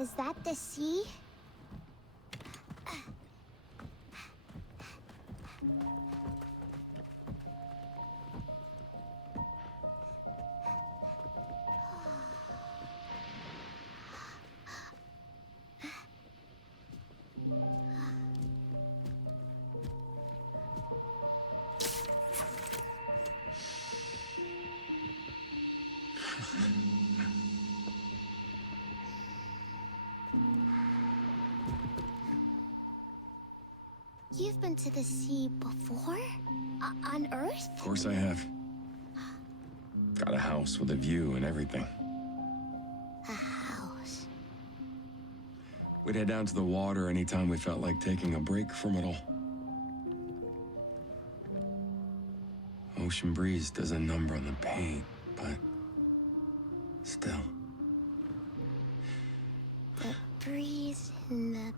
Is that the sea? You've been to the sea before? On Earth? Of course I have. Got a house with a view and everything. A house. We'd head down to the water anytime we felt like taking a break from it all. Ocean breeze does a number on the paint, but still. The breeze in the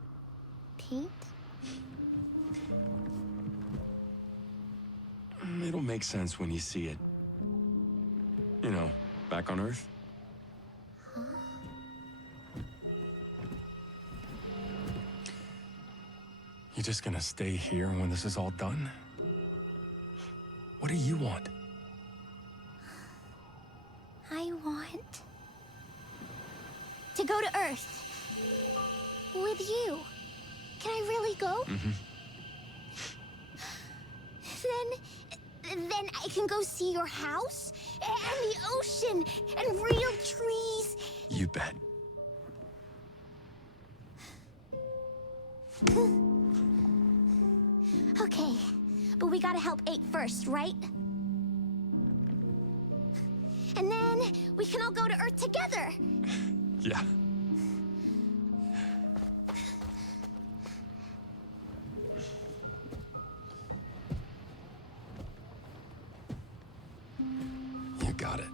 paint? It'll make sense when you see it. You know, back on Earth. Huh? You just gonna stay here when this is all done? What do you want? I want to go to Earth with you. Can I really go? Mm-hmm. Then I can go see your house and the ocean and real trees. You bet. Okay, but we gotta help 8 first, right? And then we can all go to Earth together. Yeah. You got it.